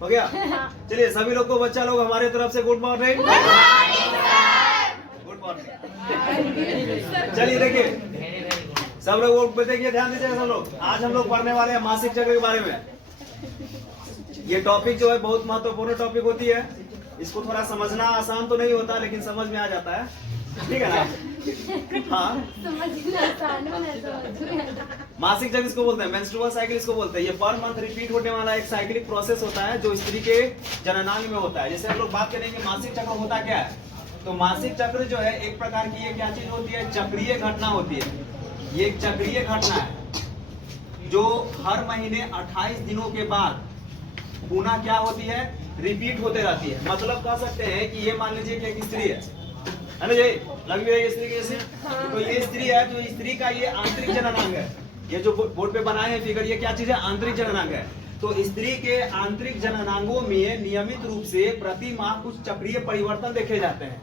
हो गया? चलिए सभी लोग को, बच्चा लोग हमारे तरफ से गुड मॉर्निंग। Good morning. चलिए देखिए सब लोग देखिए, ध्यान दीजिएगा सब लोग। आज हम लोग पढ़ने वाले हैं मासिक चक्र के बारे में। ये टॉपिक जो है बहुत महत्वपूर्ण टॉपिक होती है। इसको थोड़ा समझना आसान तो नहीं होता, लेकिन समझ में आ जाता है, ठीक है ना? हाँ, मासिक चक्र इसको बोलते हैं, मेंस्ट्रुअल साइकिल इसको बोलते हैं। ये पर मंथ रिपीट होने वाला एक साइक्लिक प्रोसेस होता है जो स्त्री के जननांग में होता है। जैसे हम लोग बात करेंगे मासिक चक्र होता क्या है, तो मासिक चक्र जो है एक प्रकार की ये क्या चीज होती है, चक्रीय घटना होती है। ये एक चक्रीय घटना है जो हर महीने 28 दिनों के बाद पुनः क्या होती है, रिपीट होते रहती है। मतलब कह सकते हैं कि ये मान लीजिए कि एक स्त्री है ना जी, लगी हुई है स्त्री कैसे, तो ये स्त्री है, तो स्त्री का ये आंतरिक जननांग है। ये जो बोर्ड पे बनाए हैं फिगर, ये क्या चीज है, आंतरिक जननांग है। तो स्त्री के आंतरिक जननांगों में नियमित रूप से प्रति माह कुछ चक्रीय परिवर्तन देखे जाते हैं।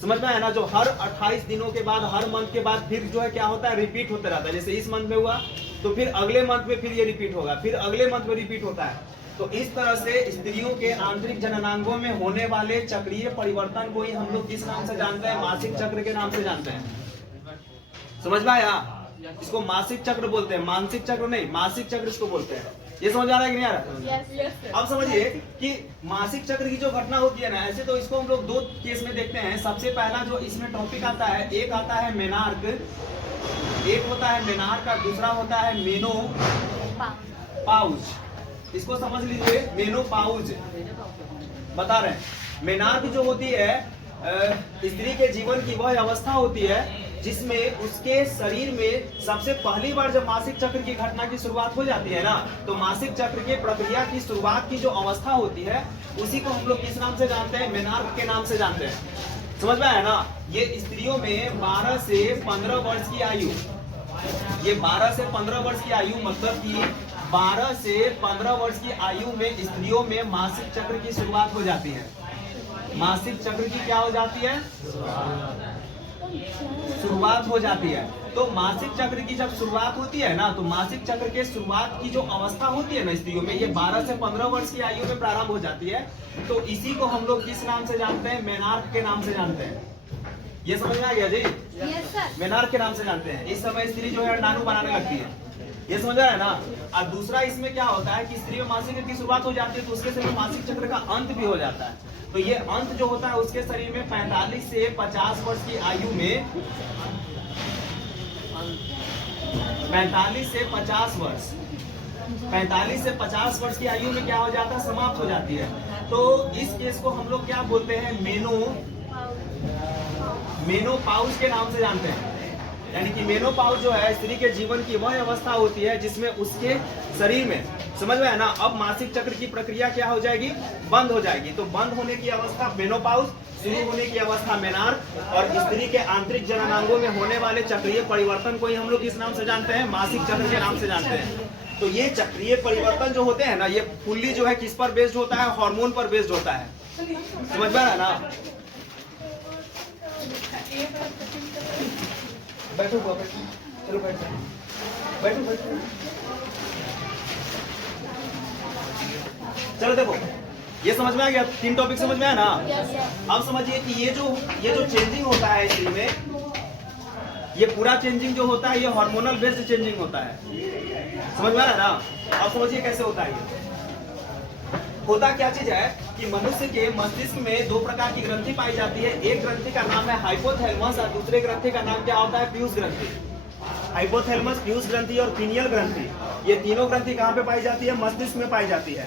समझ में है ना? जो हर 28 दिनों के बाद, हर मंथ के बाद फिर जो है क्या होता है, रिपीट होता रहता है। जैसे इस मंथ में हुआ तो फिर अगले मंथ में फिर ये रिपीट होगा, फिर अगले मंथ में रिपीट होता है। तो इस तरह से स्त्रियों के आंतरिक जननांगों में होने वाले चक्रीय परिवर्तन को ही हम लोग किस नाम से जानते हैं, मासिक चक्र के नाम से जानते हैं। समझ में आया? इसको मासिक चक्र बोलते हैं, मानसिक चक्र नहीं, मासिक चक्र इसको बोलते हैं। ये समझ आ रहा है कि नहीं आ रहा? yes, अब समझिए कि मासिक चक्र की जो घटना होती है ना, ऐसे तो इसको हम लोग दो केस में देखते हैं। सबसे पहला जो इसमें टॉपिक आता है, एक आता है मेनार्क, एक होता है मेनार्क और दूसरा होता है मेनो पाउज। इसको समझ लीजिए, मेनोपाउज बता रहे हैं। मेनार्क जो होती है स्त्री के जीवन की वह अवस्था होती है जिसमें उसके शरीर में सबसे पहली बार जब मासिक चक्र की घटना की शुरुआत हो जाती है ना, तो मासिक चक्र की प्रक्रिया की शुरुआत की जो अवस्था होती है उसी को हम लोग किस नाम से जानते हैं, मेनार्क के नाम से जानते हैं। समझ में आया ना? ये स्त्रियों में 12 से 15 वर्ष की आयु, ये 12 से 15 वर्ष की आयु, मतलब कि 12 से 15 वर्ष की आयु में स्त्रियों में मासिक चक्र की शुरुआत हो जाती है। मासिक चक्र की क्या हो जाती है, शुरुआत हो जाती है। तो मासिक चक्र की जब शुरुआत होती है ना, तो मासिक चक्र के शुरुआत की जो अवस्था होती है ना स्त्रियों में, ये 12 से 15 वर्ष की आयु में प्रारंभ हो जाती है। तो इसी को हम लोग किस नाम से जानते हैं, मेनार्क के नाम से जानते हैं। ये समझ में आ गया जी? yes, sir. मेनार्क के नाम से जानते हैं। इस समय स्त्री जो है अंडाणु बनाने लगती है। ये समझ रहा है ना? और दूसरा इसमें क्या होता है कि स्त्री में मासिक की शुरुआत हो जाती है तो उसके शरीर में मासिक चक्र का अंत भी हो जाता है। तो ये अंत जो होता है उसके शरीर में 45 से 50 वर्ष की आयु में, 45 से 50 वर्ष, 45 से 50 वर्ष की आयु में क्या हो जाता है, समाप्त हो जाती है। तो इस केस को हम लोग क्या बोलते हैं, मेनोपाउज के नाम से जानते हैं। यानी कि मेनोपाउज जो है स्त्री के जीवन की वह अवस्था होती है जिसमें उसके शरीर में, समझ में है ना, अब मासिक चक्र की प्रक्रिया क्या हो जाएगी, बंद हो जाएगी। तो बंद होने की अवस्था मेनोपाउज, शुरू होने की अवस्था मेनार्क, और स्त्री के आंतरिक जननांगों में होने वाले चक्रीय परिवर्तन को ही हम लोग किस नाम से जानते हैं, मासिक चक्र के नाम से जानते हैं। तो ये चक्रीय परिवर्तन जो होते हैं ना, ये फुल्ली जो है किस पर बेस्ड होता है, हार्मोन पर बेस्ड होता है। समझ में आ रहा है ना? बैठो चलो बैठो। चलो देखो, ये समझ में आ गया, 3 टॉपिक समझ में आया ना? अब समझिए कि ये जो चेंजिंग होता है स्त्री में, ये पूरा चेंजिंग जो होता है ये हार्मोनल बेस्ड चेंजिंग होता है। समझ में आ रहा है ना? अब समझिए कैसे होता है। ये होता क्या चीज है कि मनुष्य के मस्तिष्क में 2 प्रकार की ग्रंथि पाई जाती है। एक ग्रंथि का नाम है हाइपोथैलेमस और दूसरे ग्रंथि का नाम क्या होता है, पीयूष ग्रंथि। हाइपोथैलेमस, पीयूष ग्रंथि और पीनियल ग्रंथि, ये तीनों ग्रंथि कहाँ पे पाई जाती है, मस्तिष्क में पाई जाती है।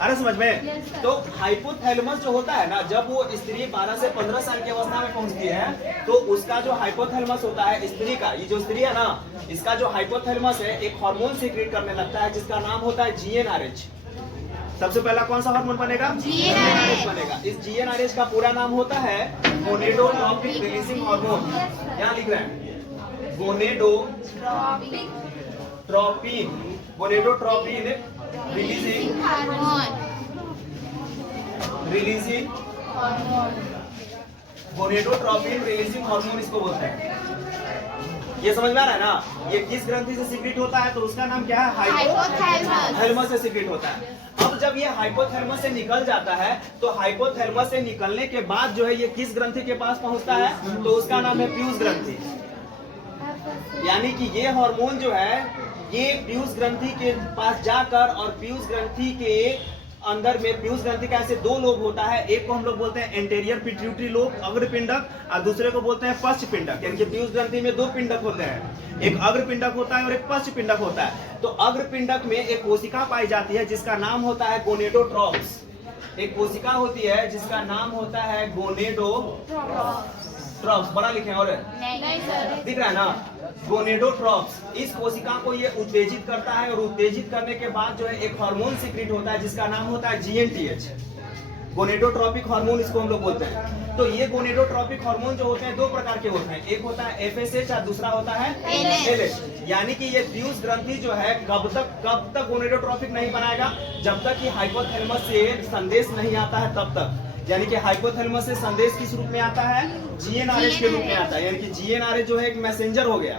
अरे समझ में? तो हाइपोथैलेमस जो होता है ना, जब वो स्त्री 12 से 15 साल की अवस्था में पहुंचती है तो उसका जो हाइपोथैलेमस होता है स्त्री का, ये जो स्त्री है ना, इसका जो हाइपोथैलेमस है एक हार्मोन सीक्रेट करने लगता है जिसका नाम होता है GnRH। सबसे पहला कौन सा हार्मोन बनेगा, GnRH बनेगा। इस GnRH का पूरा नाम होता है गोनेडोट्रोपिन रिलीजिंग हार्मोन। यहाँ लिख रहे हैं gonadotropin releasing gonadotropin releasing hormone इसको बोलते हैं। ये समझ में आ रहा है ना? ये किस ग्रंथि से सीक्रेट होता है, तो उसका नाम क्या है, हाइपोथैलेमस से सीक्रेट होता है। अब अब जब ये हाइपोथैलेमस से निकल जाता है तो हाइपोथैलेमस से निकलने के बाद जो है ये किस ग्रंथि के पास पहुंचता है, तो उसका नाम है पीयूष ग्रंथि। यानी कि ये हार्मोन जो है ये पीयूष ग्रंथि के पास जाकर और पीयूष ग्रंथि के अंदर में पीयूष ग्रंथि का ऐसे दो लोब होता है, एक को हम लोग बोलते हैं एंटेरियर पिट्यूटरी लोब अग्रपिंडक और दूसरे को बोलते हैं पश्च पिंडक। यानी कि पीयूष ग्रंथि में दो पिंडक होते हैं, एक अग्रपिंडक होता है और एक पश्च पिंडक होता है। तो अग्रपिंडक में एक कोशिका पाई जाती है जिसका नाम होता है गोनेडोट्रॉप्स। एक कोशिका होती है जिसका नाम होता है गोनेडोट्रॉप्स। बड़ा लिखे और नहीं सर, दिख रहा है ना, गोनेडोट्रॉप्स। इस कोशिका को ये उत्तेजित करता है और उत्तेजित करने के बाद जो है एक हार्मोन सीक्रेट होता है जिसका नाम होता है जीएनटीएच, गोनेडोट्रोपिक हार्मोन इसको हम लोग बोलते हैं। तो ये गोनेडोट्रोपिक हार्मोन जो होते हैं दो प्रकार के होते हैं, एक होता है एफएसएच और दूसरा होता है एलएच। यानी कि ये पीयूष ग्रंथि जो है कब तक गोनेडोट्रोपिक नहीं बनाएगा, जब तक कि हाइपोथैलेमस से संदेश नहीं आता है तब तक। यानी कि हाइपोथैलेमस से संदेश किस रूप में आता है, जीएनआरएच के रूप में आता है। यानी कि जीएनआरएच जो है एक मैसेंजर हो गया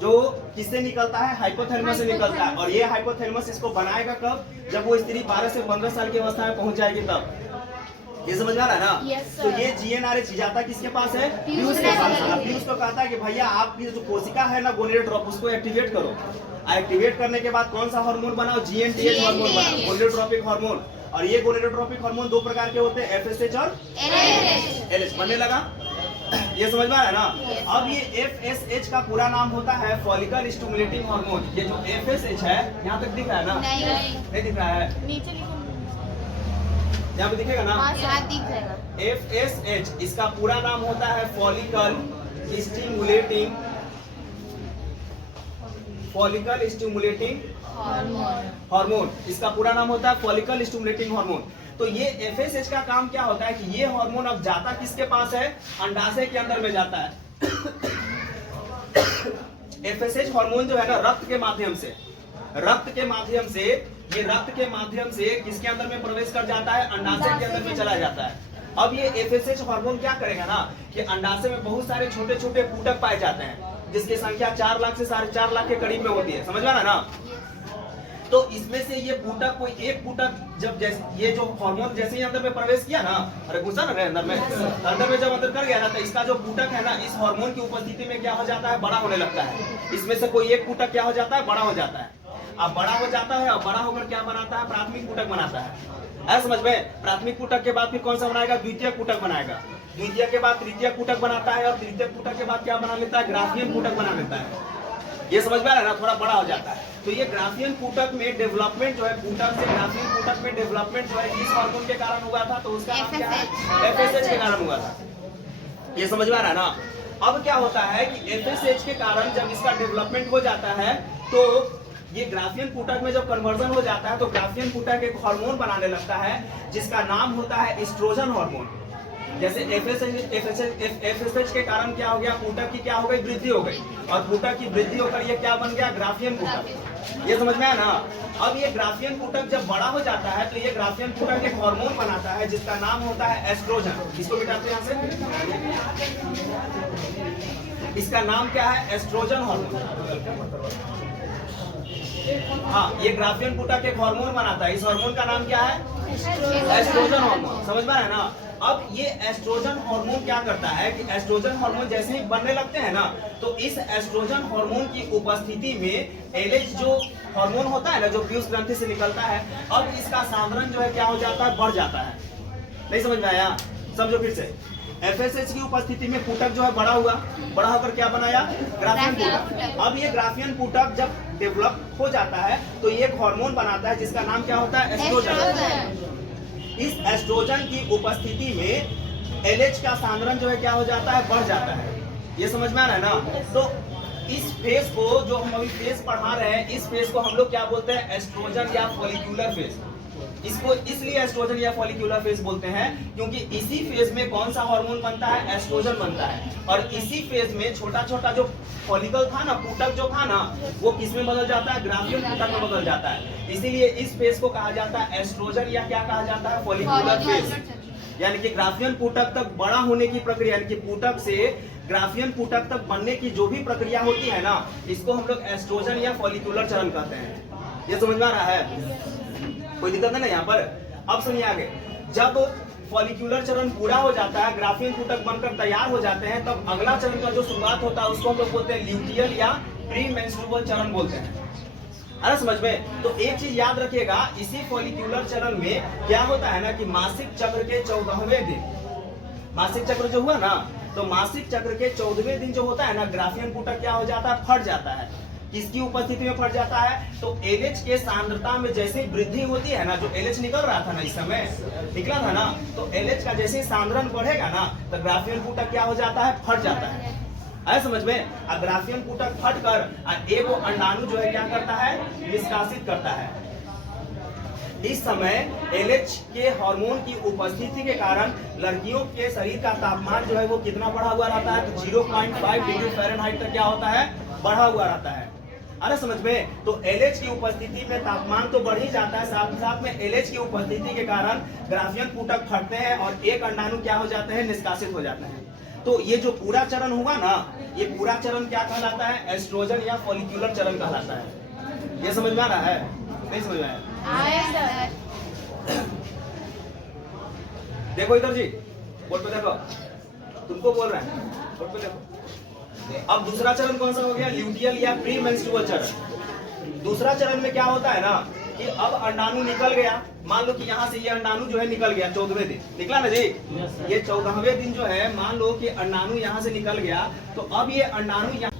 जो किससे निकलता है, हाइपोथैलेमस से निकलता है। और ये हाइपोथैलेमस इसको बनाएगा कब, जब वो स्त्री 12 से 15 साल की अवस्था में पहुंच जाएगी तब। ये समझ में आ रहा है ना? yes, तो ये जीएनआरएच जाता किसके पास है, पीयूष के पास। पीयूष को कहता है कि भैया आपकी जो कोशिका है ना गोनेडोट्रोप उसको एक्टिवेट करो। एक्टिवेट करने के बाद कौन सा हार्मोन बनाओ, जीएनटीएच हार्मोन बनाओ, गोनेडोट्रोपिक हार्मोन। और ये गोनेडोट्रोपिक हार्मोन दो प्रकार के होते हैं, एफएसएच और एलएच। बनने लगा, ये समझ में आ रहा है ना? अब ये एफएसएच का पूरा नाम होता है फॉलिकल स्टिमुलेटिंग हार्मोन। ये जो एफएसएच है यहाँ तक दिख रहा है ना? नहीं दिख रहा है, नीचे लिखो, यहाँ पे दिखेगा ना? शायद दिख जाएगा। एफएसएच इसका पूरा नाम होता है फॉलिकल स्टिमुलेटिंग हार्मोन। इसका पूरा नाम होता है फॉलिकल स्टिमुलेटिंग हार्मोन। तो ये एफएसएच का काम क्या होता है कि ये हार्मोन अब जाता किसके पास है, अंडाशय के अंदर में जाता है। एफएसएच हार्मोन जो है ना रक्त के माध्यम से ये रक्त के माध्यम से किसके अंदर में प्रवेश कर जाता है, अंडाशय के अंदर में चला जाता है। अब ये एफएसएच हार्मोन क्या करेगा ना कि अंडाशय में बहुत सारे छोटे छोटे पुटक पाए जाते हैं जिसकी संख्या 4 लाख से 4.5 लाख के करीब में होती है। समझ में आ रहा है ना? तो इसमें से ये पुटक, कोई एक पुटक जब जैसे ये जो हार्मोन जैसे ही अंदर में प्रवेश किया ना, अरे घुसा ना रहे अंदर में जब अंदर कर गया ना, तो इसका जो पुटक है ना इस हार्मोन की उपस्थिति में क्या हो जाता है, बड़ा होने लगता है। इसमें से कोई एक पुटक क्या हो जाता है, बड़ा हो जाता है। अब बड़ा हो जाता है और बड़ा होकर क्या बनाता है, प्राथमिक पुटक बनाता है। ऐसा समझ में? प्राथमिक पुटक के बाद फिर कौन सा बनाएगा, द्वितीय पुटक बनाएगा। द्वितीय के बाद तृतीय पुटक बनाता है और तृतीय पुटक के बाद क्या बना लेता है, ग्राफियन पुटक बना लेता है। ये समझ में आ रहा है ना? थोड़ा बड़ा हो जाता है। तो ये ग्राफियन पुटक में डेवलपमेंट जो है, पुटक से ग्राफियन पुटक में डेवलपमेंट जो है किस हार्मोन के कारण हुआ था, तो उसका नाम क्या है, एफएसएच के कारण हुआ था। ये समझ में आ रहा है ना? अब क्या होता है कि एफएसएच के कारण जब इसका डेवलपमेंट हो जाता है तो ये ग्राफियन पुटक में जब कन्वर्जन हो जाता है तो ग्राफियन पुटक एक हार्मोन बनाने लगता है जिसका नाम होता है एस्ट्रोजन हार्मोन। जैसे एफएसएच के कारण क्या हो गया, पुटक की क्या हो गई, वृद्धि हो गई, और पुटक की वृद्धि होकर ये क्या बन गया, ग्राफियन पुटक। ये समझ में आया ना? अब ये ग्राफियन पुटक जब बड़ा हो जाता है तो ये ग्राफियन पुटक एक हार्मोन बनाता है जिसका नाम होता है एस्ट्रोजन। इसको मिटाते हैं यहाँ से, इसका नाम क्या है, एस्ट्रोजन हार्मोन। हाँ, ये ग्राफियन पुटक एक हार्मोन बनाता है। इस हार्मोन का नाम क्या है, एस्ट्रोजन हार्मोन। समझ में आ रहा है ना? अब ये एस्ट्रोजन हार्मोन क्या करता है कि एस्ट्रोजन हार्मोन जैसे ही बनने लगते हैं ना, तो इस एस्ट्रोजन हार्मोन की उपस्थिति में एलएच जो हार्मोन होता है ना, जो पीयूष ग्रंथि से निकलता है, अब इसका सांद्रण जो है क्या हो जाता है, बढ़ जाता है। नहीं समझ में आया? समझो फिर से। एफएसएच की उपस्थिति में पुटक जो है बड़ा हुआ, बड़ा होकर क्या बनाया, ग्राफियन पुटक। अब ये ग्राफियन पुटक जब डेवलप हो जाता है तो ये एक हार्मोन बनाता है जिसका नाम क्या होता है, एस्ट्रोजन। इस एस्ट्रोजन की उपस्थिति में एलएच का सांद्रण जो है क्या हो जाता है, बढ़ जाता है। ये समझ में आ रहा है ना? तो इस फेज को, जो हम अभी फेज पढ़ा रहे हैं, इस फेज को हम लोग क्या बोलते हैं, एस्ट्रोजन या फॉलिक्यूलर फेज। इसको इसलिए एस्ट्रोजन या फॉलिक्यूलर फेज बोलते हैं क्योंकि इसी फेज में कौन सा हार्मोन बनता है, एस्ट्रोजन बनता है। और इसी फेज में छोटा छोटा जो फॉलिकल था ना, पुटक जो था ना, वो किस में बदल जाता है, ग्राफियन पुटक में बदल जाता है। इसीलिए इस फेज को कहा जाता है एस्ट्रोजन या क्या कहा जाता है, फॉलिक्यूलर फेज। यानी कि ग्राफियन पुटक तक बड़ा होने की प्रक्रिया, यानी कि पुटक से ग्राफियन पुटक तक बनने की जो भी प्रक्रिया होती है ना, इसको हम लोग एस्ट्रोजन या फॉलिक्यूलर चरण कहते हैं। ये समझ में आ रहा है? कोई दिक्कत नहीं यहाँ पर। अब सुनिए आगे, जब फॉलिक्यूलर चरण पूरा हो जाता है, ग्राफियन फूटक बनकर तैयार हो जाते हैं, तब अगला चरण का जो शुरुआत होता है उसको हम लोग बोलते हैं ल्यूटियल या प्री मेंस्ट्रुअल चरण बोलते हैं। अरे समझ में? तो एक चीज याद रखिएगा, इसी फॉलिक्यूलर चरण में क्या होता है ना कि मासिक चक्र के 14वें दिन, मासिक चक्र जो हुआ ना, तो मासिक चक्र के 14वें दिन जो होता है ना, ग्राफियन फूटक क्या हो जाता है, फट जाता है। किसकी उपस्थिति में फट जाता है? तो एलएच के सांद्रता में जैसे ही वृद्धि होती है ना, जो एलएच निकल रहा था ना, इस समय निकला था ना, तो एलएच का जैसे ही सांद्रण बढ़ेगा ना, तो ग्राफियन फूटक क्या हो जाता है, फट जाता है। आया समझ में? ग्राफियन फूटक फट कर एक अंडाणु जो है क्या करता है, निष्कासित करता है। इस समय एलएच के हार्मोन की उपस्थिति के कारण लड़कियों के शरीर का तापमान जो है वो कितना बढ़ा हुआ रहता है, तो 0.5 डिग्री फ़ारेनहाइट तक क्या होता है, बढ़ा हुआ रहता है। अरे समझ में? तो एलएच की उपस्थिति में तापमान तो बढ़ ही जाता है, साथ साथ में एलएच की उपस्थिति के कारण ग्राफियन फूटक फटते हैं और एक अंडाणु क्या हो जाते हैं, निष्कासित हो जाते हैं। तो ये जो पूरा चरण हुआ ना, ये पूरा चरण क्या कहलाता है, एस्ट्रोजन या फॉलिक्यूलर चरण कहलाता है। ये समझ में आ रहा है? नहीं समझ में आया? देखो इधर जी, बोर्ड पे देखो, तुमको बोल रहे हैं, बोर्ड पे देखो। अब दूसरा चरण कौन सा हो गया, ल्यूटियल या प्री मेंस्ट्रुअल चरण। दूसरा चरण में क्या होता है ना कि अब अंडाणु निकल गया, मान लो कि यहाँ से ये अंडाणु जो है निकल गया 14वें दिन, निकला ना जी, ये 14वें दिन जो है मान लो कि अंडाणु यहाँ से निकल गया, तो अब ये अंडाणु यहाँ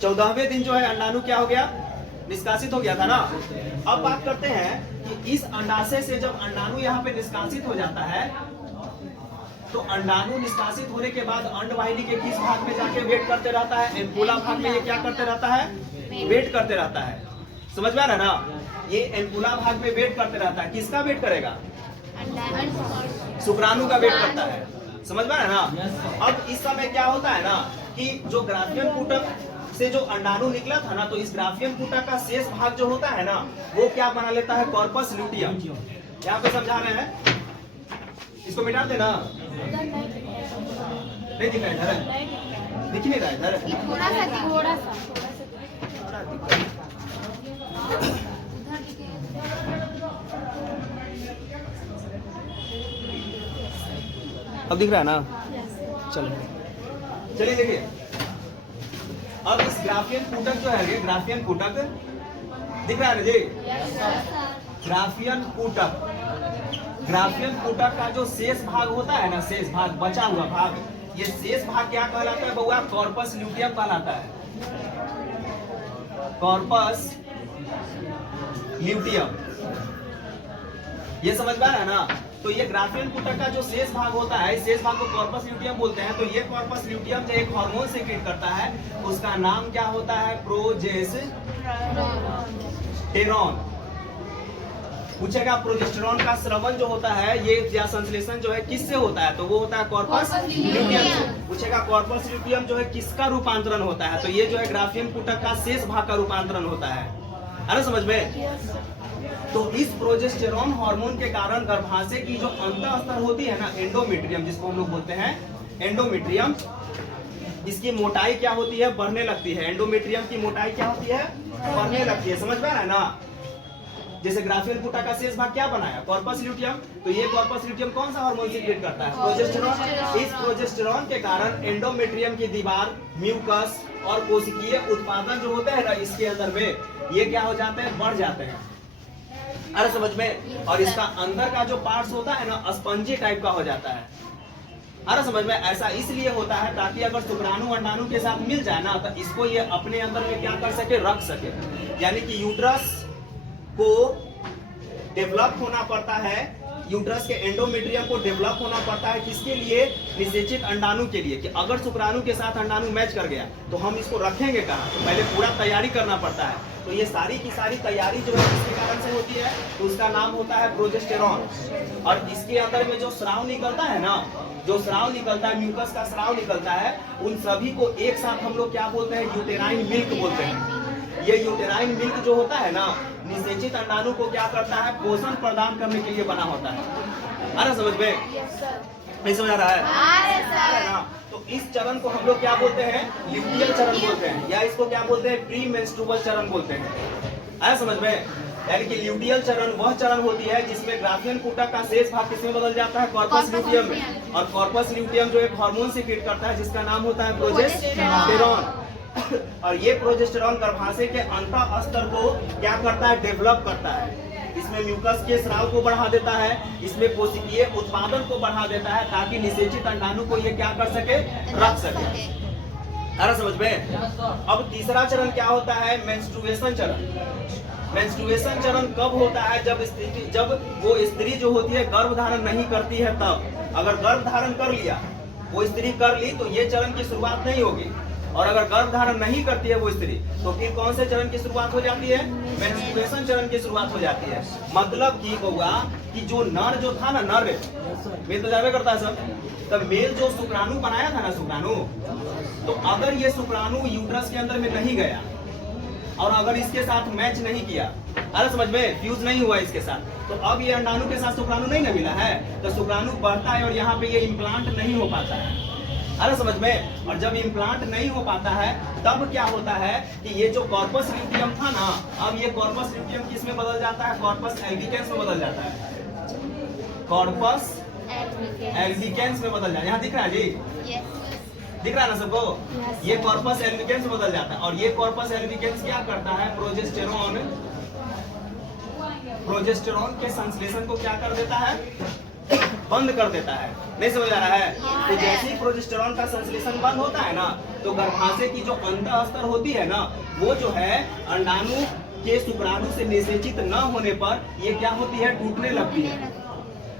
14वें दिन जो है अंडाणु क्या हो गया, निष्कासित हो गया था ना। अब बात करते हैं कि इस अंडाशय से जब अंडाणु यहाँ पे निष्कासित हो जाता है, तो अंडाणु निष्कासित होने के बाद अंडवाहिनी के किस भाग में जाके वेट करते रहता है, एम्पुला भाग में ये क्या करते रहता है, वेट करते रहता है। समझ में आ रहा है ना? ये एम्पुला भाग में वेट करते रहता है। किसका वेट करेगा, शुक्राणु का वेट करता है। समझ में आ रहा है ना? अब इस समय क्या होता है ना कि जो ग्राफियन फूटक से जो अंडाणु निकला था ना, तो इस ग्राफियन फूटक का शेष भाग जो होता है ना, वो क्या बना लेता है, कॉर्पस ल्यूटियम। यहाँ पे समझा रहे हैं, इसको मिटा देना, नहीं दिख रहा है इधर, दिख नहीं रहा है इधर, थोड़ा सा अब दिख रहा है ना? चलो चलिए देखिए, अब इस ग्राफियन फूटक जो है, ग्राफियन फूटक दिख रहा है ना जी, ग्राफियन फूटक, ग्राफियन फूटक का जो शेष भाग होता है ना, शेष भाग, बचा हुआ भाग, ये शेष भाग क्या कहलाता है बउआ, कॉर्पस ल्यूटियम कहलाता है। कॉर्पस ल्यूटियम, ये समझ में आ रहा है ना? तो ये ग्राफियन फूटक का जो शेष भाग होता है, शेष भाग को कॉर्पस ल्यूटियम बोलते हैं। तो ये कॉर्पस ल्यूटियम जो एक हार्मोन सेक्रेट करता है, उसका नाम क्या होता है, प्रोजेस्टेरॉन। पूछेगा प्रोजेस्टेरॉन का स्रवण जो होता है, ये या संश्लेषण जो है किससे होता है, तो वो होता है कॉर्पस ल्यूटियम से। पूछेगा कॉर्पस ल्यूटियम जो है किसका रूपांतरण होता है, तो ये जो है ग्राफियन फूटक का शेष भाग का रूपांतरण होता है। अरे समझ में? तो इस प्रोजेस्टेरॉन हार्मोन के कारण गर्भाशय की जो अंतःस्तर होती है ना, एंडोमेट्रियम जिसको हम लोग बोलते हैं, एंडोमेट्रियम, इसकी मोटाई क्या होती है, बढ़ने लगती है। एंडोमेट्रियम की मोटाई क्या होती है, बढ़ने लगती है। समझ में आ रहा है ना? जैसे ग्राफियन फूटक का शेष भाग क्या बनाया, कॉर्पस ल्यूटियम, तो ये कॉर्पस ल्यूटियम कौन सा हार्मोन सीक्रेट करता है, प्रोजेस्टेरॉन। इस प्रोजेस्टेरॉन के कारण एंडोमेट्रियम की दीवार, म्यूकस और कोशिकीय उत्पादन जो होते हैं ना इसके अंदर में, ये क्या हो जाते हैं, बढ़ जाते हैं। अरे समझ में? और इसका अंदर का जो पार्ट्स होता है ना, स्पंजी टाइप का हो जाता है। अरे समझ में? ऐसा इसलिए होता है ताकि अगर शुक्राणु अंडाणु के साथ मिल जाए ना, तो इसको ये अपने अंदर में क्या कर सके, रख सके। यानी कि यूट्रस को डेवलप होना पड़ता है, यूट्रस के एंडोमेट्रियम को डेवलप होना पड़ता है, किसके लिए, निषेचित अंडाणु के लिए, कि अगर शुक्राणु के साथ अंडाणु मैच कर गया तो हम इसको रखेंगे कहाँ, तो पहले पूरा तैयारी करना पड़ता है। तो ये सारी की सारी तैयारी जो है किसके कारण से होती है, तो उसका नाम होता है प्रोजेस्टेरॉन। और इसके अंदर में जो स्राव निकलता है ना, जो स्राव निकलता है, म्यूकस का स्राव निकलता है, उन सभी को एक साथ हम लोग क्या बोलते हैं, यूटेराइन मिल्क बोलते हैं। ये यूटेराइन मिल्क जो होता है ना, निषेचित अंडाणु को क्या करता है, पोषण प्रदान करने के लिए बना होता है। अरे समझ में? नहीं समझ आ रहा है? ना? तो इस चरण को हम लोग क्या बोलते हैं? ल्यूटियल चरण बोलते हैं, या इसको क्या बोलते हैं? प्री मेंस्ट्रुअल चरण बोलते हैं। आया समझ में? यानी कि ल्यूटियल चरण वह चरण होती है जिसमें ग्राफियन कूटा का शेष भाग किसमें बदल जाता है? कॉर्पस ल्यूटियम में। और कॉर्पस ल्यूटियम जो एक हार्मोन सीक्रेट करता है जिसका नाम होता है प्रोजेस्टेरॉन। और ये प्रोजेस्टेरॉन गर्भाशय के अंतः स्तर को क्या करता है? डेवलप करता है। इसमें म्यूकस के स्राव को बढ़ा देता है, इसमें कोशिकीय उत्पादन को बढ़ा देता है ताकि निषेचित अंडाणु को ये क्या कर सके? रख सके। अरे समझ में? अब तीसरा चरण क्या होता है? मेंस्ट्रुएशन चरण। मेंस्ट्रुएशन चरण कब होता है? जब वो स्त्री जो होती है गर्भ धारण नहीं करती है तब। अगर गर्भ धारण कर लिया, वो स्त्री कर ली, तो ये चरण की शुरुआत नहीं होगी। और अगर गर्भ धारण नहीं करती है वो स्त्री, तो फिर कौन से चरण की शुरुआत हो जाती है? मेंस्ट्रुएशन चरण की शुरुआत हो जाती है। मतलब की होगा कि जो नर जो था ना, नर मेल तो जावे करता है सब, तब मेल जो शुक्राणु बनाया था ना, शुक्राणु, तो अगर ये शुक्राणु यूट्रस के अंदर में नहीं गया और अगर इसके साथ मैच नहीं किया, अरे समझ में, फ्यूज नहीं हुआ इसके साथ, तो अब ये अंडाणु के साथ शुक्राणु नहीं ना मिला है, तो शुक्राणु बढ़ता है और यहाँ पे ये इम्प्लांट नहीं हो पाता है। अरे समझ में? और जब इम्प्लांट नहीं हो पाता है तब क्या होता है कि ये जो कॉर्पस ल्यूटियम था ना, अब ये कॉर्पस ल्यूटियम किस में बदल जाता है? कॉर्पस एल्बिकेंस में बदल जाता है। कॉर्पस एल्बिकेंस में बदल जाता है। यहाँ दिख रहा है जी? दिख रहा है ना सबको? ये कॉर्पस एल्बिकेंस में बदल जाता है। और ये कॉर्पस एल्बिकेंस क्या करता है? प्रोजेस्टेरॉन के संश्लेषण को क्या कर देता है? बंद कर देता है। नहीं समझ आ रहा है? तो जैसे ही प्रोजेस्टेरॉन का संश्लेषण बंद होता है ना, तो गर्भाशय की जो अंतः स्तर होती है ना, वो जो है अंडाणु के शुक्राणु से निषेचित न होने पर ये क्या होती है? टूटने लगती है।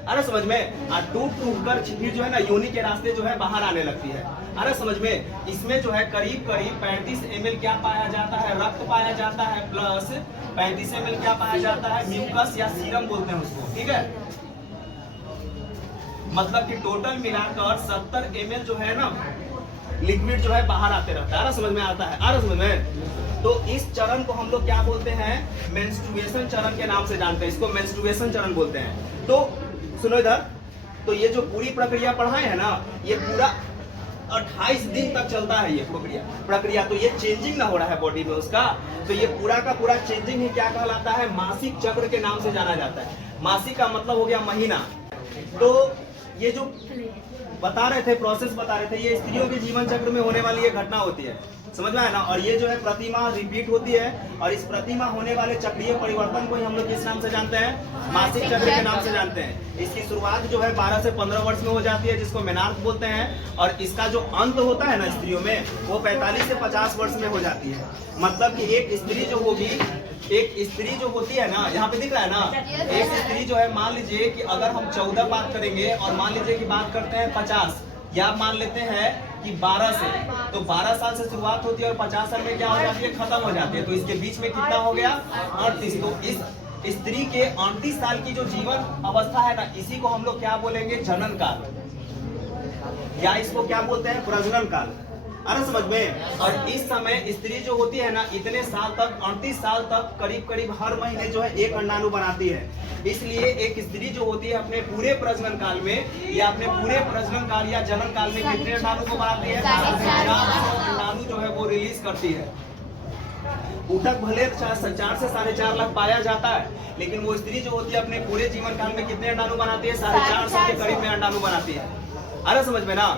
अरे समझ में? टूट कर फिर जो है ना योनि के रास्ते जो है बाहर आने लगती है। अरे समझ में? इसमें जो है करीब 35 ml क्या पाया जाता है? रक्त पाया जाता है, प्लस 35 ml क्या पाया जाता है? म्यूकस या सीरम बोलते हैं उसको। ठीक है? मतलब कि टोटल मिलाकर 70 ml जो है ना लिक्विड जो है बाहर आते रहता है। अरे समझ में आता है? अरे समझ में? तो इस चरण को हम लोग क्या बोलते हैं? मेंस्ट्रुएशन चरण के नाम से जानते हैं। इसको मेंस्ट्रुएशन चरण बोलते हैं। तो सुनो इधर, तो ये जो पूरी प्रक्रिया पढ़ाए है ना, ये पूरा 28 दिन तक चलता है ये प्रक्रिया। तो ये चेंजिंग ना हो रहा है बॉडी में उसका, तो ये पूरा का पूरा चेंजिंग ही क्या कहलाता है? मासिक चक्र के नाम से जाना जाता है। मासिक का मतलब हो गया महीना। तो ये जो बता रहे थे, प्रोसेस बता रहे थे, ये स्त्रियों के जीवन चक्र में होने वाली ये घटना होती है। समझ में आया ना? और ये जो है प्रतिमा रिपीट होती है, और इस प्रतिमा होने वाले चक्रीय परिवर्तन को ही हम लोग किस नाम से जानते हैं? मासिक चक्र के नाम से जानते हैं। इसकी शुरुआत जो है 12 से 15 वर्ष में हो जाती है, जिसको मेनार्क बोलते हैं। और इसका जो अंत होता है ना स्त्रियों में, वो 45 से 50 वर्ष में हो जाती है। मतलब कि एक स्त्री जो होगी, एक स्त्री जो होती है ना, यहाँ पे दिख रहा है ना, एक स्त्री जो है, मान लीजिए कि अगर हम 14 बात करेंगे और मान लीजिए कि बात करते हैं 50, या मान लेते हैं कि 12 से, तो 12 साल से शुरुआत होती है और 50 साल में क्या हो जाती है? खत्म हो जाती है। तो इसके बीच में कितना हो गया? 38। तो इस स्त्री के 38 साल की जो जीवन अवस्था है ना, इसी को हम लोग क्या बोलेंगे? जनन काल, या इसको क्या बोलते हैं? प्रजनन काल। अरे समझ में? और इस समय स्त्री जो होती है ना, इतने साल तक, 38 साल तक करीब करीब हर महीने जो है एक अंडाणु बनाती है। इसलिए एक स्त्री जो होती है अपने पूरे प्रजनन काल में, या अपने पूरे प्रजनन काल या जनन काल में कितने अंडाणु को बनाती है? 400 अंडाणु जो है वो रिलीज करती है। ऊतक भले 4 से 4.5 लाख पाया जाता है, लेकिन वो स्त्री जो होती है अपने पूरे जीवन काल में कितने अंडाणु बनाती है? 450 के करीब में अंडाणु बनाती है। अरे समझ में ना?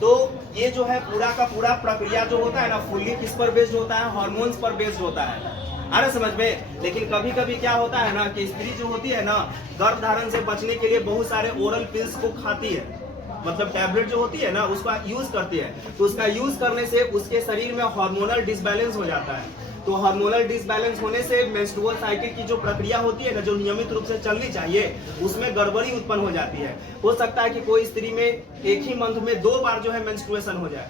तो ये जो है पूरा का पूरा प्रक्रिया जो होता है ना, फुल्ली किस पर बेस्ड होता है? हार्मोन्स पर बेस्ड होता है। अरे समझ में? लेकिन कभी कभी क्या होता है ना कि स्त्री जो होती है ना, गर्भ धारण से बचने के लिए बहुत सारे ओरल पिल्स को खाती है, मतलब टैबलेट जो होती है ना, उसका यूज करती है। तो उसका यूज करने से उसके शरीर में हार्मोनल डिसबैलेंस हो जाता है। तो हार्मोनल डिसबैलेंस होने से मेंस्ट्रुअल साइकिल की जो प्रक्रिया होती है ना, जो नियमित रूप से चलनी चाहिए, उसमें गड़बड़ी उत्पन्न हो जाती है। हो सकता है कि कोई स्त्री में एक ही मंथ में 2 बार जो है मेंस्ट्रुएशन हो जाए,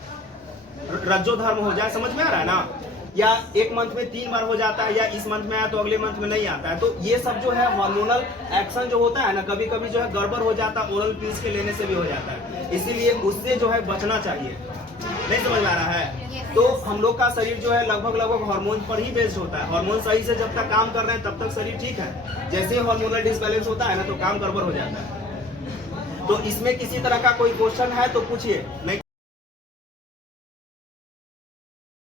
रज्जोधर्म हो जाए। समझ में आ रहा है ना? या एक मंथ में 3 बार हो जाता है, या इस मंथ में आया तो अगले मंथ में नहीं आता है। तो ये सब जो है हार्मोनल एक्शन जो होता है ना, कभी कभी जो है गड़बड़ हो जाता है, ओरल पिल्स के लेने से भी हो जाता है। इसीलिए उससे जो है बचना चाहिए। नहीं समझ में आ रहा है? तो हम लोग का शरीर जो है लगभग हार्मोन पर ही बेस्ड होता है। हार्मोन सही से जब तक काम कर रहे हैं तब तक शरीर ठीक है। जैसे ही हार्मोनल डिसबैलेंस होता है ना, तो काम गड़बड़ हो जाता है। तो इसमें किसी तरह का कोई क्वेश्चन है तो पूछिए। नहीं